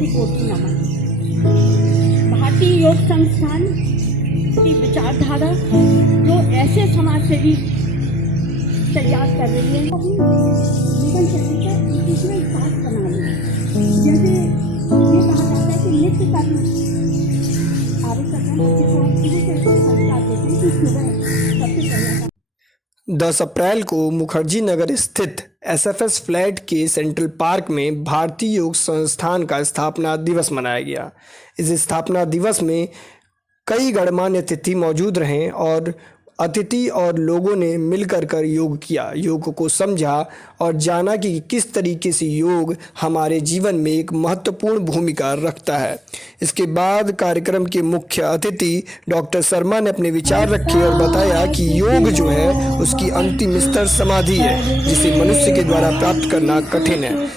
कोटि कोटि नमन। भारतीय योग संस्थान की विचारधारा जो ऐसे समाजसेवी तैयार कर रही है, जीवन शैली का इसमें पाठ बना रही है। जैसे ये कहा जाता है कि नित्य कर्म आवश्यक है, संस्कार देते हैं कि सुबह सबसे पहले 10 अप्रैल को मुखर्जी नगर स्थित एसएफएस फ्लैट के सेंट्रल पार्क में भारतीय योग संस्थान का स्थापना दिवस मनाया गया। इस स्थापना दिवस में कई गणमान्य अतिथि मौजूद रहे और अतिथि और लोगों ने मिलकर कर योग किया, योग को समझा और जाना कि किस तरीके से योग हमारे जीवन में एक महत्वपूर्ण भूमिका रखता है। इसके बाद कार्यक्रम के मुख्य अतिथि डॉक्टर शर्मा ने अपने विचार रखे और बताया कि योग जो है उसकी अंतिम स्तर समाधि है, जिसे मनुष्य के द्वारा प्राप्त करना कठिन है।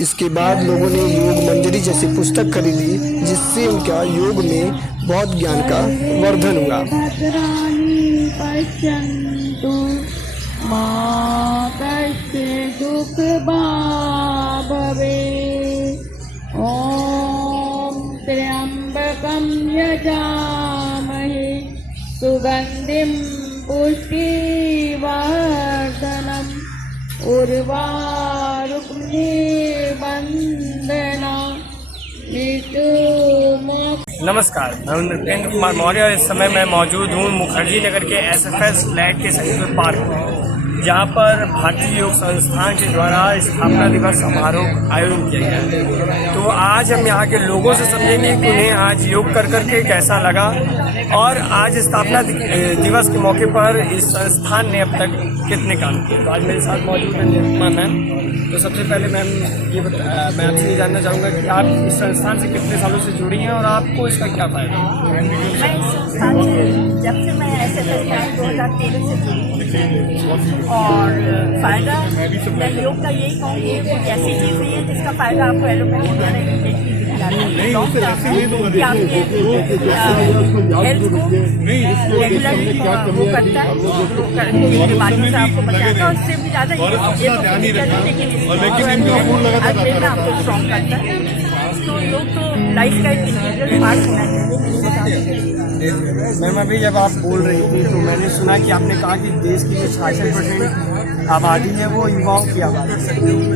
इसके बाद लोगों ने योग मंजरी जैसी पुस्तक खरीदी, जिससे उनका योग में बहुत ज्ञान का वर्धन हुआ। पश्यन्तु मा कश्चित् दुःखभाग् भवेत्। ॐ त्र्यम्बकं यजामहे सुगन्धिं पुष्टिवर्धनम् उर्वारुकमिबन्धना मृत्युमोक्ष। नमस्कार, मैं नृपेंद्र कुमार मौर्य और इस समय मैं मौजूद हूँ मुखर्जी नगर के एसएफएस फ्लैट के सेंट्रल पार्क में, जहाँ पर भारतीय योग संस्थान के द्वारा स्थापना दिवस समारोह आयोजित किया गया है। तो आज हम यहाँ के लोगों से समझेंगे कि उन्हें आज योग कर करके कैसा लगा और आज स्थापना दिवस के मौके पर इस संस्थान ने अब तक कितने काम किए। तो आज मेरे साथ मौजूद है निरुपमा मैम। तो सबसे पहले मैम मैं आपसे ये जानना चाहूँगा कि आप इस संस्थान से कितने सालों से जुड़ी हैं और आपको इसका क्या फ़ायदा है? मैं इस संस्थान से जब से मैं एसएफएस बैंक 2013 से जुड़ी और फ़ायदा मैं योग का यही कहूँगी कि ऐसी चीज़ नहीं है जिसका फ़ायदा आपको एलोपैथी द्वारा हेल्थ को रेगुलरली वो करता है, बीमारियों से आपको बचाता है और इससे भी ज़्यादा लेकिन आपको स्ट्रॉन्ग करता है। तो योग तो लाइफ का एक इंटीग्रल पार्ट होना चाहिए। मैम अभी जब आप बोल रही थी तो मैंने सुना कि आपने कहा कि देश की जो 66% आबादी है वो युवाओं की आबादी है।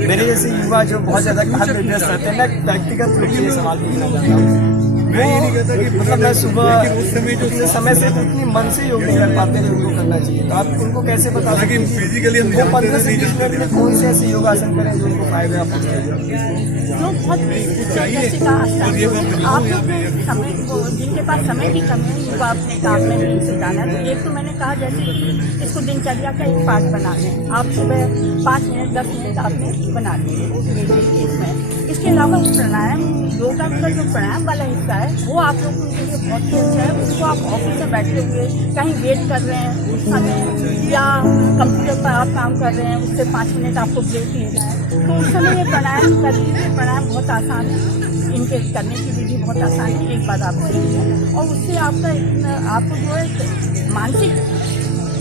मेरे जैसे युवा जो बहुत ज़्यादा काम में व्यस्त रहते हैं, मैं व्यक्तिगत रूप से ये सवाल पूछना चाहता हूँ। मतलब मैं सुबह उस समय से इतनी मन से योग नहीं कर पाते थे, उनको करना चाहिए। तो आप उनको कैसे बता सकते हैं फिजिकली 15 से 20 मिनट में कौन से ऐसे योगासन करें जो उनको फायदा आप जो बहुत जैसे का आप लोग समय जिनके पास समय की कमी है, वो अपने काम में नहीं से जाना। तो एक तो मैंने कहा जैसे कि इसको दिनचर्या का एक पार्ट बना लें। आप सुबह 5 मिनट 10 मिनट आपने बना लिए इसमें। इसके अलावा प्राणायाम, योगा का जो प्राणायाम वाला हिस्सा है वो आप लोगों के लिए बहुत ही अच्छा है। उसको आप ऑफिस में बैठे हुए कहीं वेट कर रहे हैं उस समय या कंप्यूटर पर आप काम कर रहे हैं, उससे 5 मिनट आपको ब्रेक लेना है, तो उस समय ये प्राणायाम कर लीजिए। प्राणायाम बहुत आसान है, इनके करने की विधि बहुत आसान है, एक बार आप सीखिए और उससे आपका आपको जो है मानसिक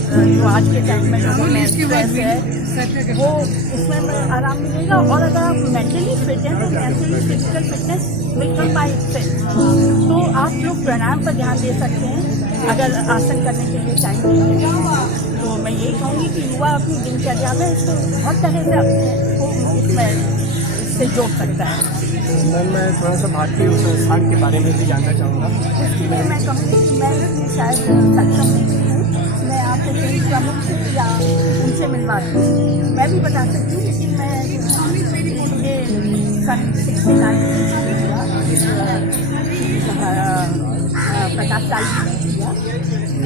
जो आज के टाइम में जो स्ट्रेस है वो इसमें आराम मिलेगा। और अगर आप मेंटली फिट हैं तो mentally physical fitness will come by itself. तो आप लोग प्राणायाम पर ध्यान दे सकते हैं अगर आसन करने के लिए टाइम मिलेगा। तो मैं यही कहूँगी कि युवा अपनी दिनचर्या में इसको बहुत तरह से अपने को इसमें इससे जोड़ सकता है। मैम मैं थोड़ा सा भारतीय योग संस्थान के बारे में भी जानना चाहूँगा। इसके लिए मैं कहूँगी कि मैं शायद सक्षम नहीं हूँ, मैं आपको कहीं प्रमुख से या उनसे मिलवाती हूँ, मैं भी बता सकती हूँ। लेकिन मैं ये सन 69 प्रकाश साल में किया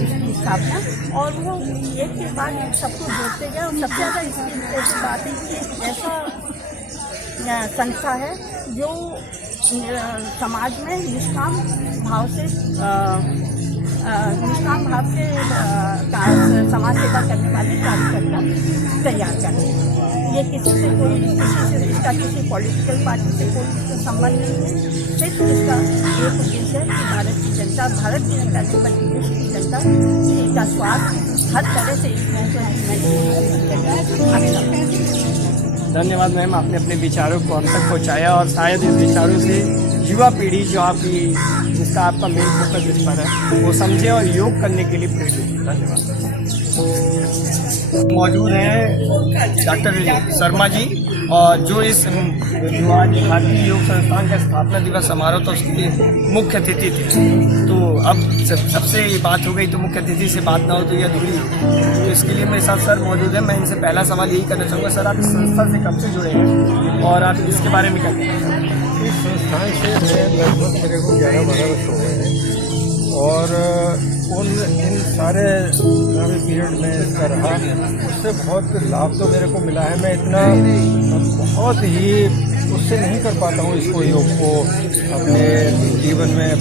इसकी स्थापना और वो एक के बाद सबको जोड़ते गए। और सबसे ज़्यादा इसकी ऐसी बात है कि ऐसा संस्था है जो समाज में निष्काम भाव से समाज सेवा करने वाले कार्यकर्ता तैयार करते हैं। ये किसी से कोई इसका किसी पॉलिटिकल पार्टी से कोई संबंध नहीं है। सिर्फ इसका एक उद्देश्य है कि भारत की जनता नहीं बल्कि देश की जनता का स्वास्थ्य हर तरह से धन्यवाद मैम, आपने अपने विचारों को हम तक पहुंचाया और शायद इस विचारों से युवा पीढ़ी जो आपकी जिसका आपका मेन फोकस इस पर है वो समझे और योग करने के लिए प्रेरित हो। धन्यवाद। मौजूद हैं डॉक्टर शर्मा जी और जो इस जो आज भारतीय योग संस्थान का स्थापना दिवस समारोह था उसके मुख्य अतिथि थे। तो अब सबसे बात हो गई तो मुख्य अतिथि से बात ना हो तो ये अधूरी है। तो इसके लिए मेरे साथ सर मौजूद है। मैं इनसे पहला सवाल यही करना चाहूँगा, सर आप इस संस्था से कब से जुड़े हैं और आप इसके बारे में क्या कहना चाहते हैं? इस संस्थान से मैं लगभग मेरे को 11-12 वर्ष हो गए हैं और इन सारे पीरियड में इसका रहा, उससे बहुत लाभ तो मेरे को मिला है। मैं इतना बहुत ही उससे नहीं कर पाता हूँ इसको, योग को अपने जीवन में,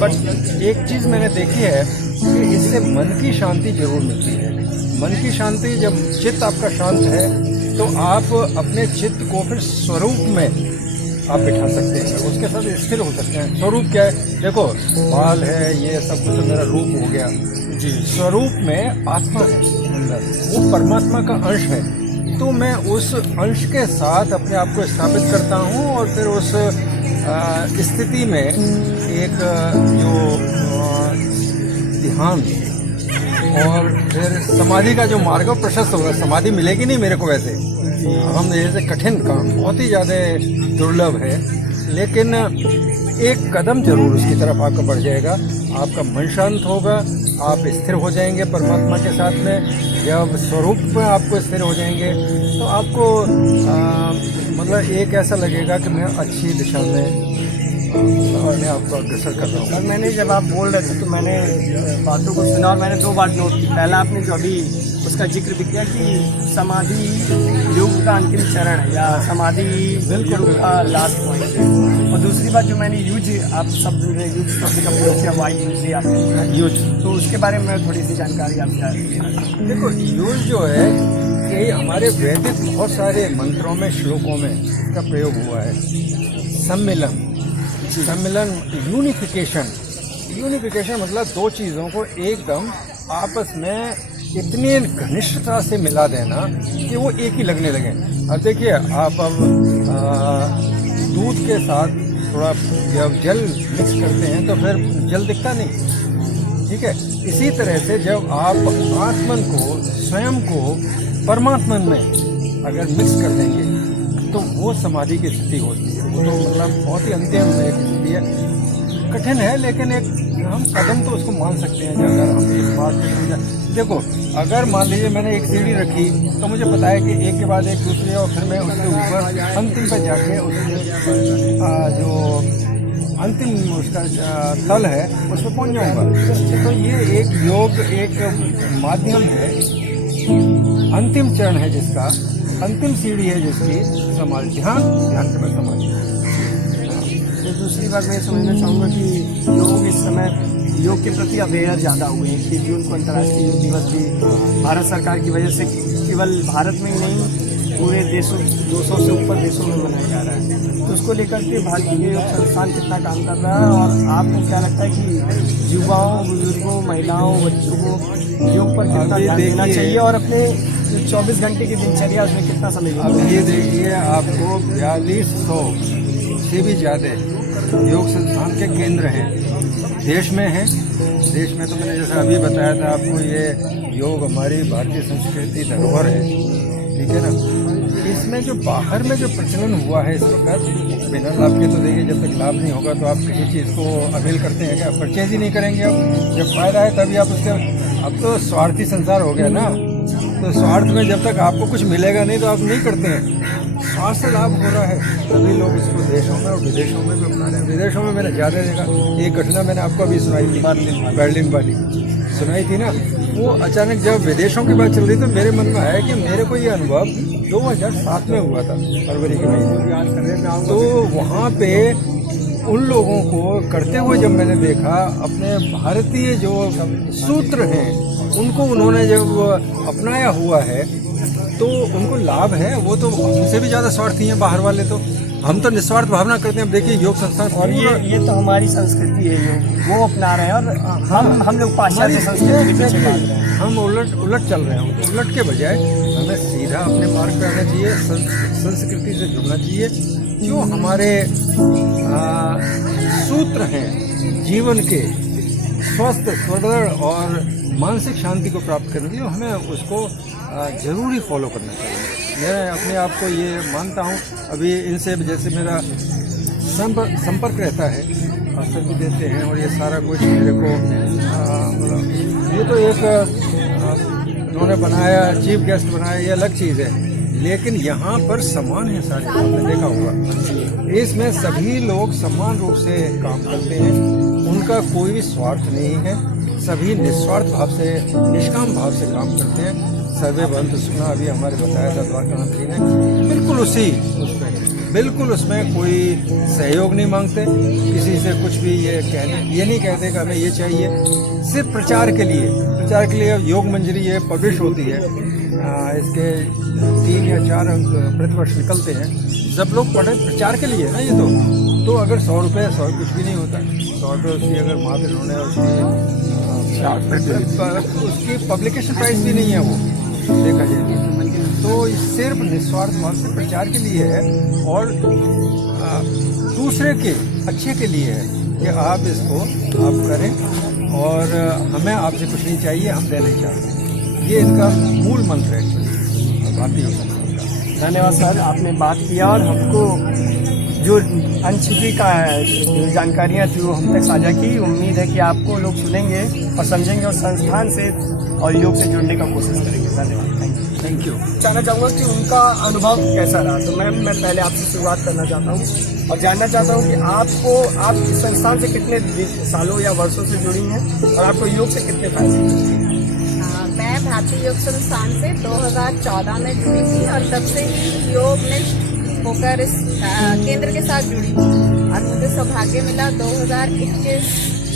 बट एक चीज़ मैंने देखी है कि इससे मन की शांति जरूर मिलती है। मन की शांति, जब चित्त आपका शांत है तो आप अपने चित्त को फिर स्वरूप में आप बिठा सकते हैं, उसके साथ स्थिर हो सकते हैं। स्वरूप क्या है? देखो, बाल है, ये सब कुछ तो मेरा रूप हो गया जी। स्वरूप में आत्मा है अंदर, वो परमात्मा का अंश है। तो मैं उस अंश के साथ अपने आप को स्थापित करता हूँ और फिर उस स्थिति में एक जो ध्यान और फिर समाधि का जो मार्ग है प्रशस्त होगा। समाधि मिलेगी नहीं मेरे को वैसे, हम जैसे कठिन काम बहुत ही ज़्यादा दुर्लभ है, लेकिन एक कदम जरूर उसकी तरफ आपका बढ़ जाएगा। आपका मन शांत होगा, आप स्थिर हो जाएंगे परमात्मा के साथ में। जब स्वरूप में आपको स्थिर हो जाएंगे तो आपको मतलब एक ऐसा लगेगा कि मैं अच्छी दिशा में मैं आपको अग्रसर कर रहा हूँ। सर मैंने जब आप बोल रहे थे तो मैंने बातों को सुना और मैंने 2 बात नोट की। पहला आपने जो अभी उसका जिक्र भी किया कि समाधि योग का अंतिम चरण है या समाधि बिल्कुल का लास्ट पॉइंट है। और दूसरी बात जो मैंने यूज आप शब्द का प्रयोग किया, वाई यूज आपने यूज, तो उसके बारे में थोड़ी सी जानकारी आप चाह रही हैं। देखो, यूज जो है कि हमारे वैदिक बहुत सारे मंत्रों में, श्लोकों में इसका प्रयोग हुआ है। सम्मिलन, यूनिफिकेशन मतलब 2 चीज़ों को एकदम आपस में इतनी घनिष्ठता से मिला देना कि वो एक ही लगने लगे। अब देखिए, आप अब दूध के साथ थोड़ा जब जल मिक्स करते हैं तो फिर जल दिखता नहीं, ठीक है। इसी तरह से जब आप आत्मन को, स्वयं को परमात्मन में अगर मिक्स कर देंगे तो वो समाधि की स्थिति होती है। वो तो मतलब बहुत ही अंतिम एक स्थिति है, कठिन है, लेकिन एक हम कदम तो उसको मान सकते हैं। अगर हम इस बात को समझा, देखो, अगर मान लीजिए मैंने एक सीढ़ी रखी तो मुझे पता है कि एक के बाद एक दूसरे, और फिर मैं उसके ऊपर अंतिम पर जाके उसके जो अंतिम उसका तल है उस पर पहुँच जाऊँगा। तो ये एक योग, एक माध्यम है, अंतिम चरण है जिसका, अंतिम सीढ़ी है जिसकी समाधि, ध्यान के बाद समाधि। तो दूसरी बात मैं समझना चाहूँगा कि लोग इस समय योग के प्रति अवेयर ज़्यादा हुए हैं। 21 जून को अंतर्राष्ट्रीय योग दिवस भी भारत सरकार की वजह से केवल भारत में ही नहीं, पूरे देशों 200 से ऊपर देशों में मनाया जा रहा है। तो उसको लेकर के भारतीय योग संस्थान कितना काम कर रहा है और आपको क्या लगता है कि युवाओं, बुजुर्गों, महिलाओं, बच्चों को योग पर कितना ध्यान देना चाहिए और अपने 24 घंटे की दिनचर्या उसमें कितना समय? अब ये देखिए, आपको 4200 से भी ज़्यादा योग संस्थान के केंद्र हैं देश में हैं। देश में तो मैंने जैसा अभी बताया था आपको, ये योग हमारी भारतीय संस्कृति धरोहर है, ठीक है ना। इसमें जो बाहर में जो प्रचलन हुआ है इस वक्त, बिना लाभ के तो देखिए, जब तक लाभ नहीं होगा तो आप किसी चीज़ को अवेल करते हैं क्या? परचेज ही नहीं करेंगे आप। जब फायदा है तभी आप उसके, अब तो स्वार्थी संसार हो गया ना, तो स्वार्थ में जब तक आपको कुछ मिलेगा नहीं तो आप नहीं करते हैं। स्वार्थ से लाभ हो रहा है तभी लोग इसको देशों में और विदेशों में भी अपना रहे हैं। विदेशों में मैंने ज़्यादा देखा, एक घटना मैंने आपको अभी सुनाई थी, बर्लिन वाली सुनाई थी ना। वो अचानक जब विदेशों की बात चल रही तो मेरे मन में आया कि मेरे को ये अनुभव 2007 में हुआ था, फरवरी के महीने। तो वहाँ पे उन लोगों को करते हुए जब मैंने देखा, अपने भारतीय जो सूत्र हैं उनको उन्होंने जब अपनाया हुआ है तो उनको लाभ है। वो तो हमसे भी ज़्यादा स्वार्थी हैं बाहर वाले, तो हम तो निस्वार्थ भावना करते हैं। अब देखिए योग संस्थान और ये तो हमारी संस्कृति है, योग वो अपना रहे हैं और हम लोग पाश्चात्य संस्कृति के पीछे भाग रहे हैं। हम उलट चल रहे हैं। उलट के बजाय हमें सीधा अपने मार्ग पे आना चाहिए, संस्कृति से जुड़ना चाहिए। जो हमारे सूत्र हैं जीवन के स्वस्थ, सुदृढ़ और मानसिक शांति को प्राप्त करने के लिए हमें उसको ज़रूरी फॉलो करना चाहिए। मैं अपने आप को ये मानता हूँ। अभी इनसे जैसे मेरा संपर्क रहता है, अवसर भी देते हैं और ये सारा कुछ मेरे को ये तो एक उन्होंने बनाया, चीफ गेस्ट बनाया, ये अलग चीज़ है, लेकिन यहाँ पर समान है सारे। आपने देखा होगा इसमें सभी लोग समान रूप से काम करते हैं, उनका कोई भी स्वार्थ नहीं है, सभी निस्वार्थ भाव से, निष्काम भाव से काम करते हैं। सर्वे भवन्तु सुना अभी हमारे बताया था द्वारकानाथ जी ने, बिल्कुल बिल्कुल उसमें कोई सहयोग नहीं मांगते, किसी से कुछ भी ये नहीं कहते कि हमें ये चाहिए। सिर्फ प्रचार के लिए योग मंजरी है, पब्लिश होती है, इसके 3 या 4 अंक प्रतिवर्ष निकलते हैं। सब लोग पढ़े प्रचार के लिए ना। ये तो अगर 100 रुपये कुछ भी नहीं होता, 100 रुपये उसकी अगर मात्र उन्होंने उसकी पब्लिकेशन प्राइस भी नहीं है वो, देखा जाए तो सिर्फ निस्वार्थ भाव से प्रचार के लिए है और दूसरे के अच्छे के लिए है कि आप इसको आप करें और हमें आपसे कुछ नहीं चाहिए, हम देना ही चाहते हैं। ये इनका मूल मंत्र है भारतीय योग संस्थान का। धन्यवाद सर, आपने बात किया और हमको जो अनछिपी का जो जानकारियाँ थी वो हम तक साझा की। उम्मीद है कि आपको लोग सुनेंगे और समझेंगे और संस्थान से और योग से जुड़ने का कोशिश करेंगे। धन्यवाद, थैंक यू। जानना चाहूँगा कि उनका अनुभव कैसा रहा। तो मैम, मैं पहले आपसे शुरुआत करना चाहता हूँ और जानना चाहता हूँ कि आप इस संस्थान से कितने सालों या वर्षों से जुड़ी हैं और आपको योग से कितने फायदे हैं? मैं भारतीय योग संस्थान से 2014 में जुड़ी थी और तब से ही योग निष्ठ होकर इस केंद्र के साथ जुड़ी थी और मुझे सौभाग्य मिला 2021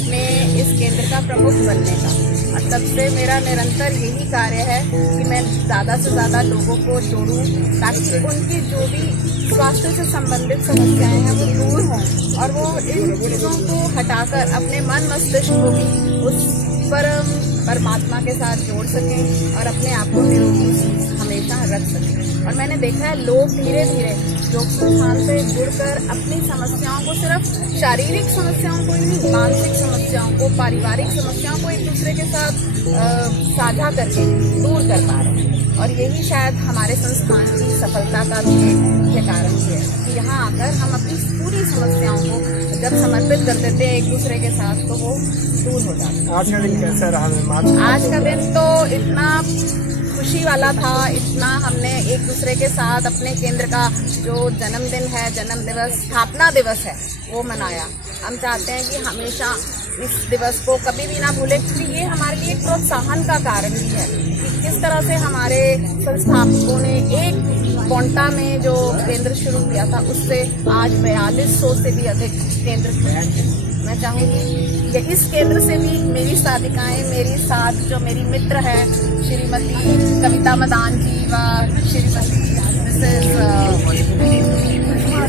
में इस केंद्र का प्रमुख बनने का। और तब से मेरा निरंतर यही कार्य है कि मैं ज़्यादा से ज़्यादा लोगों को जोड़ूं ताकि उनकी जो भी स्वास्थ्य से संबंधित समस्याएं हैं वो दूर हों और वो इन चीज़ों को हटाकर अपने मन मस्तिष्क को भी उस परमात्मा के साथ जोड़ सकें और अपने आप को निरोगी हमेशा रख सकें। और मैंने देखा है लोग धीरे धीरे योग संस्थान से जुड़कर अपनी समस्याओं को, सिर्फ शारीरिक समस्याओं को ही नहीं, मानसिक समस्याओं को, पारिवारिक समस्याओं को एक दूसरे के साथ साझा करके दूर कर पा रहे हैं। और यही शायद हमारे संस्थान की सफलता का भी मुख्य कारण भी है कि यहाँ आकर हम अपनी पूरी समस्याओं को जब समर्पित कर देते हैं एक दूसरे के साथ तो वो दूर हो जाता है। आज का दिन कैसा रहा मैम? आज का दिन तो इतना खुशी वाला था, इतना हमने एक दूसरे के साथ अपने केंद्र का जो जन्मदिन है, जन्म दिवस, स्थापना दिवस है, वो मनाया। हम चाहते हैं कि हमेशा इस दिवस को कभी भी ना भूलें क्योंकि ये हमारे लिए एक प्रोत्साहन का कारण भी है कि किस तरह से हमारे संस्थापकों ने एक पोंटा में जो केंद्र शुरू किया था उससे आज 4200 से भी अधिक केंद्र खुले। मैं चाहूँगी कि इस केंद्र से भी मेरी साधिकाएं, मेरी साथ जो मेरी मित्र है श्रीमती कविता मदान जी व श्रीमती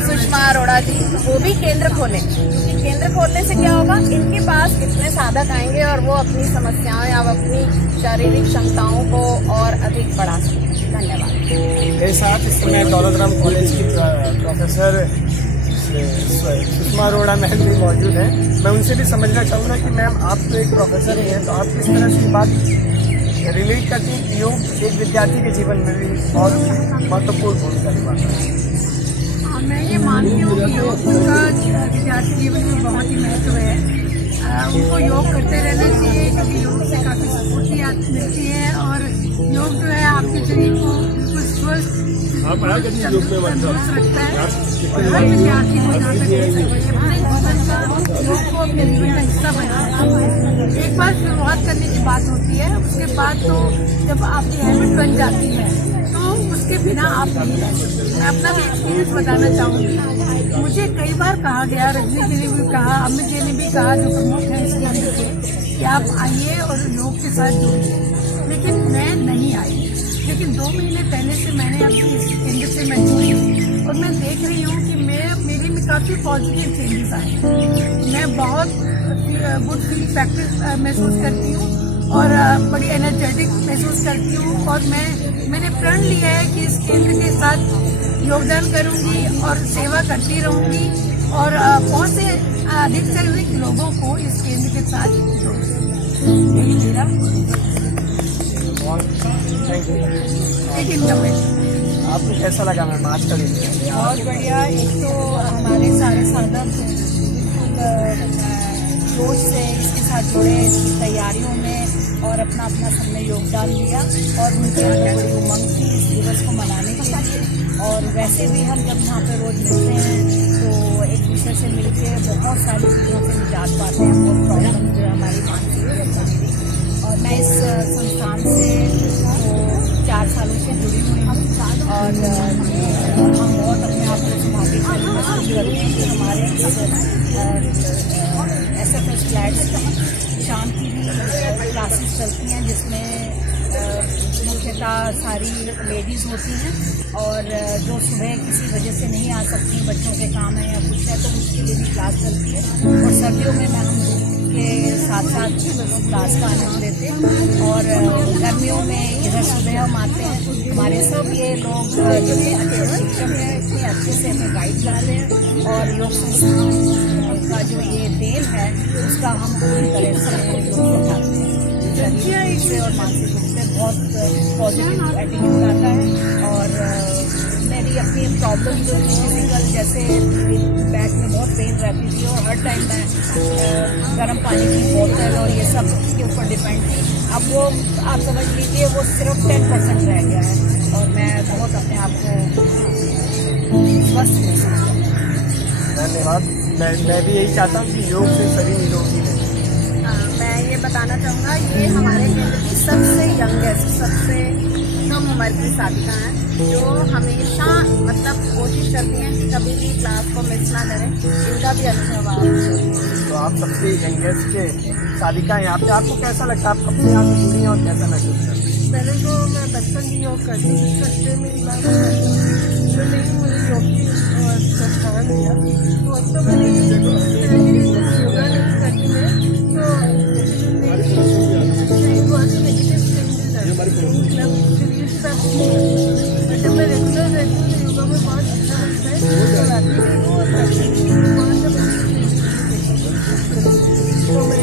सुषमा अरोड़ा जी, वो भी केंद्र खोलें। केंद्र खोलने से क्या होगा, इनके पास कितने साधक आएंगे और वो अपनी समस्याएं या अपनी शारीरिक क्षमताओं को और अधिक बढ़ा सकें। धन्यवाद। मेरे साथ इस समय दौलतराम कॉलेज की प्रोफेसर सुषमा अरोड़ा मैम भी मौजूद हैं। मैं उनसे भी समझना चाहूँगा कि मैम आप तो एक प्रोफेसर ही हैं, तो आप किस तरह से बात रिलेट करती हैं कि योग एक विद्यार्थी के जीवन में भी बहुत महत्वपूर्ण भूमिका निभाता है? मैं ये मानती हूँ कि योग का विद्यार्थी जीवन में बहुत ही महत्व है। उनको योग करते रहना चाहिए क्योंकि योग से काफ़ी स्फूर्ति मिलती है और योग जो है आपके शरीर को बिल्कुल स्वस्थ तंदुरुस्त रखता है। और हर विद्यार्थी को जहाँ तक योग को अपने जीवन का हिस्सा बनाना। एक बार शुरुआत करने की बात होती है, उसके बाद तो जब आपकी हैबिट बन जाती है तो उसके बिना आप नहीं रह सकते। मैं अपना भी एक्सपीरियंस बताना चाहूँगी। मुझे कई बार कहा गया, रजनी जी ने भी कहा, अमित जी ने भी कहा, जो प्रमुख हैं इस केंद्र के, कि आप आइए और योग के साथ जुड़िए, लेकिन मैं नहीं आई। लेकिन 2 महीने पहले से मैंने अपनी इस केंद्र से मैं जुड़ी और मैं देख रही हूँ कि मेरे में काफ़ी पॉजिटिव चेंजेस आए। मैं बहुत गुड फील प्रैक्टिस महसूस करती हूँ और बड़ी एनर्जेटिक महसूस करती हूँ। और मैंने प्रण लिया है कि इस केंद्र के साथ योगदान करूँगी और सेवा करती रहूँगी और बहुत से अधिक से अधिक लोगों को इस केंद्र के साथ जोड़ूंगी। यही मेरा एक इनकम है। आपको कैसा लगा मैम आज का दिन? बहुत बढ़िया। एक तो हमारे सारे साधक जोश से इसके साथ जुड़े, इसकी तैयारियों में और अपना अपना सबने योगदान दिया और मुझे बड़ी उमंग थी इस दिवस को मनाने के लिए। और वैसे भी हम जब यहाँ पे रोज मिलते हैं तो एक दूसरे से मिलके बहुत सारी चीज़ों से निजात पाते हैं, बहुत प्रॉब्लम जो हमारी मानसिक। और मैं इस संस्थान से 4 सालों से जुड़ी हुई हूँ और हम बहुत अपने आप को सौभाग्यशाली महसूस करते हैं कि हमारे SFS फ्लैट्स में शाम की भी क्लासेस चलती हैं जिसमें मुख्यतः सारी लेडीज़ होती हैं और जो सुबह किसी वजह से नहीं आ सकती, बच्चों के काम है या कुछ है, तो उसके लिए भी क्लास चलती है। और सर्दियों में मैं हम के साथ साथ क्लास का आनंद लेते हैं और गर्मियों में इधर सुबह हम आते हैं। हमारे सब ये लोग इतने अच्छे शिक्षक हैं, इतने अच्छे से हमें गाइड कर रहे हैं और योग संस्थान का जो ये देन है उसका हम पूरी तरह से योग उठाते हैं। शरीर से और मानसिक रूप से बहुत पॉजिटिव एटीट्यूड आता है। और मेरी अपनी प्रॉब्लम जो थी फिजिकल, जैसे बैक में बहुत पेन रहती थी और हर टाइम मैं गर्म पानी की बोतल और ये सब के ऊपर डिपेंड थी, अब वो आप समझ लीजिए वो सिर्फ 10% रह गया है और मैं बहुत अपने आप को स्वस्थ महसूस करती हूँ। धन्यवाद। मैं भी यही चाहता हूँ कि योग से सभी निरोगी रहें। मैं ये बताना चाहूँगा, ये हमारे केंद्र की सबसे यंगेस्ट, सबसे कम उम्र की साधिका हैं जो हमेशा मतलब कोशिश करती हैं कि कभी भी क्लास को मिस ना करें। इनका भी अनुभव आ रहा है। तो आप सबसे यंगेस्ट के साधिका यहाँ पे, आपको कैसा लगता है? आप कब से यहाँ से जुड़ी हैं और कैसा महसूस करते हैं? पहले तो मैं बचपन से योग करती थी, सस्ते मेरी बात जो नहीं मुझे योग की संस्थान दिया, तो अब तो मैंने योगा नहीं करती मैं, तो बहुत नेगेटिव चेंजेस आए मतलब शरीर सब। जब मैं रेगुलर रहती हूँ तो योगा में बहुत अच्छा लगता है और आती नहीं हूँ और करती हूँ बहुत तो मैं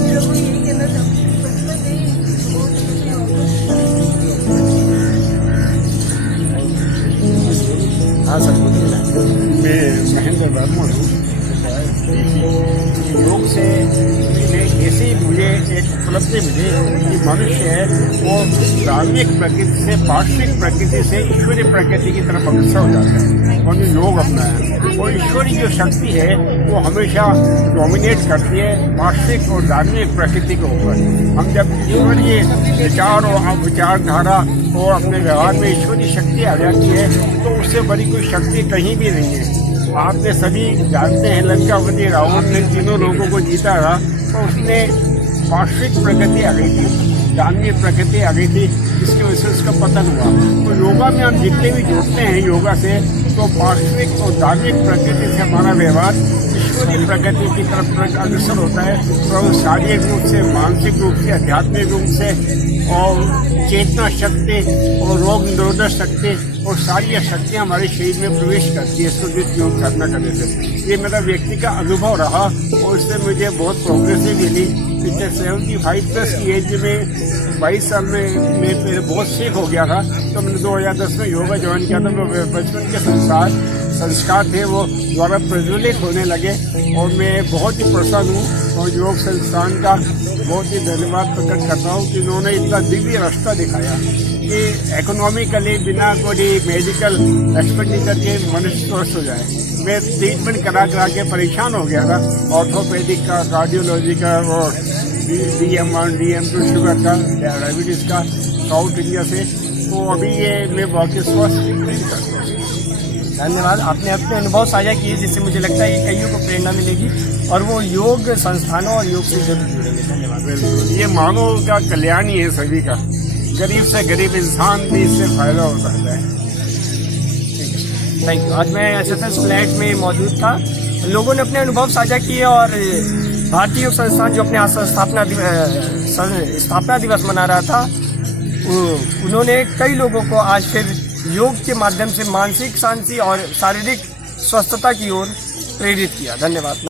मेरा को यही कहना चाहती हूँ बचपन नहीं हाँ सर, मैं महेंद्र वर्मा हूँ। योग से ऐसे ही मुझे एक उपलब्धि मिली कि मनुष्य है वो धार्मिक प्रकृति से पार्श्विक प्रकृति से ईश्वरीय प्रकृति की तरफ अग्रसर हो जाता है और जो योग अपनाया और ईश्वरीय जो शक्ति है वो हमेशा डोमिनेट करती है पार्श्विक और धार्मिक प्रकृति के ऊपर। हम जब ईश्वरीय विचार और विचारधारा और अपने व्यवहार में ईश्वरीय शक्ति आ जाती है तो उससे बड़ी कोई शक्ति कहीं भी नहीं है। आपने सभी जानते हैं लंकापति रावण ने तीनों लोगों को जीता था तो उसने पार्श्विक प्रकृति आ गई थी, धार्मिक प्रकृति आ गई थी, जिसकी वजह से उसका पतन हुआ। तो योगा में हम जितने भी जुड़ते हैं योगा से तो पार्श्विक और धार्मिक प्रकृति से हमारा व्यवहार ईश्वरीय प्रकृति की तरफ अग्रसर होता है और शारीरिक रूप से, मानसिक रूप से, आध्यात्मिक रूप से और चेतना शक्ति और रोग निरोधक शक्ति और सारी शक्तियाँ हमारे शरीर में प्रवेश करती है इसको योग साधना करने से। ये मेरा व्यक्ति का अनुभव रहा और इससे मुझे बहुत प्रोग्रेस मिली। पिछले 75+ की एज में 22 साल में मेरे बहुत सीख हो गया था तो मैंने 2010 में योगा ज्वाइन किया था। मेरे बचपन के संस्कार थे वो द्वारा प्रज्वलित होने लगे और मैं बहुत ही प्रसन्न हूँ और योग संस्थान का बहुत ही धन्यवाद प्रकट करता हूँ कि उन्होंने इतना दिव्य रास्ता दिखाया कि इकोनॉमिकली बिना कोई मेडिकल एक्सपेंडिचर के मनुष्य स्वस्थ हो जाए। मैं ट्रीटमेंट करा के परेशान हो गया था, ऑर्थोपेडिक का, कार्डियोलॉजी का और DM1 DM2 शुगर का, डायबिटीज़ का, साउथ इंडिया से। तो अभी ये मैं वाकई स्वस्थ करता हूँ। धन्यवाद। आपने अपने अनुभव साझा किए जिससे मुझे लगता है कि कईयों को प्रेरणा मिलेगी और वो योग संस्थानों और योग से जरूर जुड़ेंगे। धन्यवाद। ये मानव का कल्याण ही है सभी का, गरीब से गरीब इंसान भी इससे फायदा होता है। Thank you. आज मैं एसएफएस फ्लैट में मौजूद था, लोगों ने अपने अनुभव साझा किए और भारतीय योग संस्थान जो अपने स्थापना दिवस मना रहा था, उन्होंने कई लोगों को आज फिर योग के माध्यम से मानसिक शांति और शारीरिक स्वस्थता की ओर प्रेरित किया। धन्यवाद।